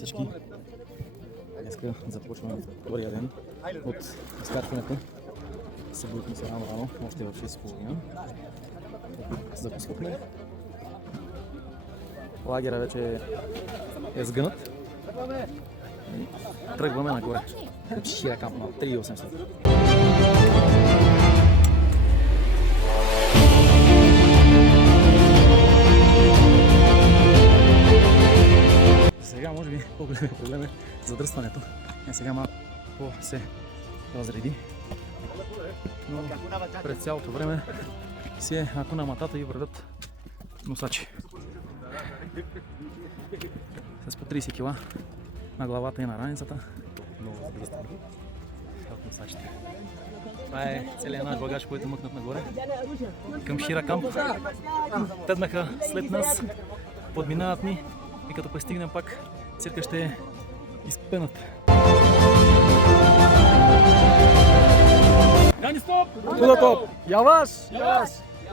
всички. Днеска започваме втория ден от изкарването. Събудихме се рано, още в 6:30. Закусвахме. Лагера вече е сгънат. Тръгваме нагоре. Шира камп на 3800. Сега може би по-големият проблем е задръстването. Сега малко се разреди. Но през цялото време си е Акуна Матата и вървят носачи. С по 30 кг на главата и на раницата. Много задръстване от носачите. Това е целият наш багаж, който мъкнат нагоре към Шира камп. Тъднаха след нас, подминават ни и като пристигнем пак цирка ще е изпънат. Гани стоп! Куда топ? Яваш!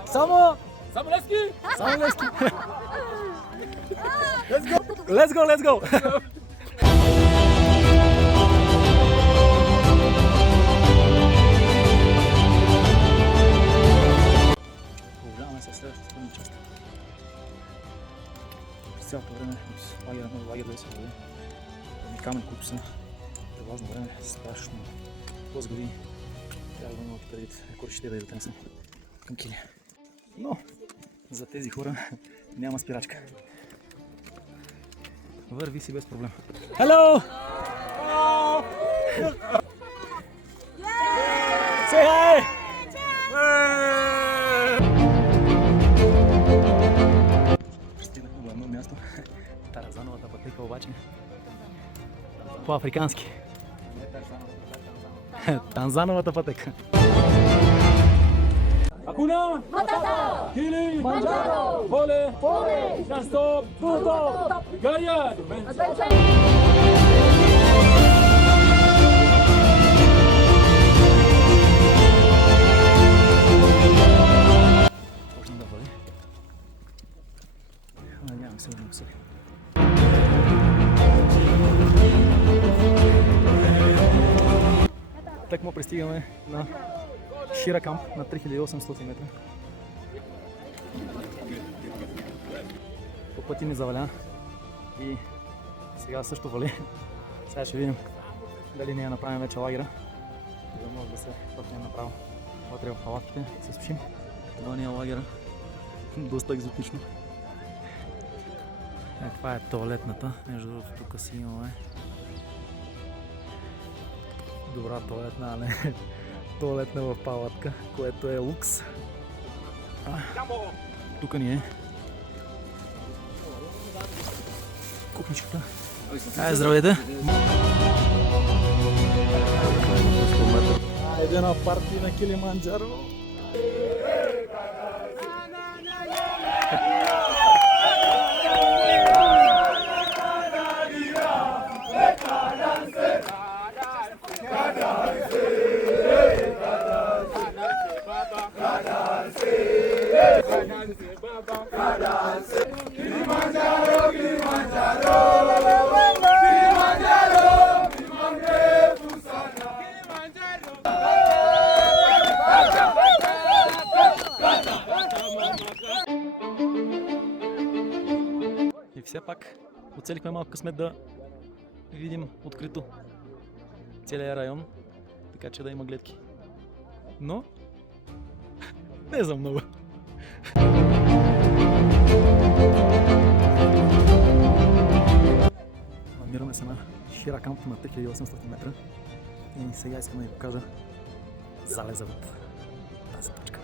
Само Лески! Само лески! Let's go! Продължаваме се следващата спънна част. През цялото време от лагера на лагер да се води. Камъни, които са превазно време, страшно възгоди. Трябва да имате предвид, ако решите да идете насам към Килия. Но за тези хора няма спирачка. Върви си без проблем. Hello! Say hi! Пристигнахме до едно място. Таразановата пътека обаче по-африкански. Танзановата пътека. Акуна Матата! Кили Манджаро! Воле! Нон-стоп! Фул-стоп! Гайяр! Почна да вали. Надявам се да не усъди. Так му пристигаме на Шира камп на 3800 метра. По пъти ни заваля и сега също вали. Сега ще видим дали не я направим вече лагера, за да може да се пътнем направо вътре в палатките, се спушим. Това ни е лагера, доста екзотично. Това е тоалетната, между другото тук си имаме добра тоалетна, а не тоалетна в палатка, което е лукс. Тук ни е кухничката. Здравейте! Айде на парти на Килиманджаро! И все пак оцелихме малко късмет да видим открито целият район, така че да има гледки. Но не за много. Намираме се на Шира камп на 3800 метра и сега искам да ви покажа залеза от тази точка.